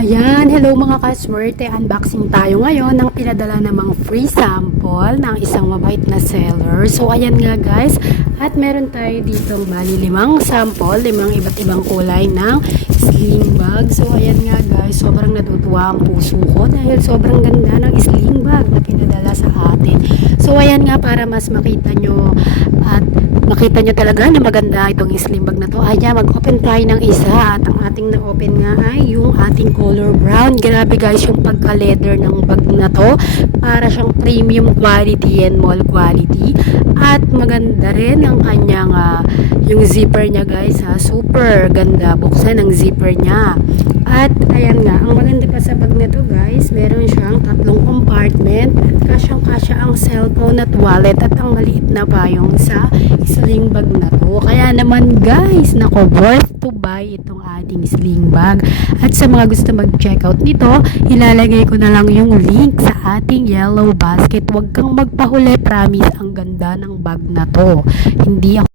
Ayan, hello mga ka-swerte. Unboxing tayo ngayon ng pinadala namang free sample ng isang mabait na seller. So ayan nga guys, at meron tayo dito bali 5 sample, 5 iba't ibang kulay ng sling bag. So ayan nga guys, sobrang natutuwa ang puso ko dahil sobrang ganda ng sling bag na pinadala sa atin. So ayan nga, para mas makita nyo at makita nyo talaga na maganda itong sling bag na to. Ayan, mag-open tayo ng isa at ang ating na-open nga ay yung ating color brown. Grabe guys, yung pagka-leather ng bag na to. Para siyang premium quality and mall quality. At maganda rin ang kanyang yung zipper niya guys ha. Super ganda buksan ang zipper niya. At ayan nga, ang maganda pa sa bag nito guys, meron siyang 3 compartment at kasyang-kasya ang cellphone at wallet at ang maliit na payong sa sling bag na to. Kaya naman guys, nako, worth to buy itong ating sling bag. At sa mga gusto mag-check out nito, ilalagay ko na lang yung link sa ating yellow basket. Huwag kang magpahuli, promise, ang ganda ng bag na to. Hindi ako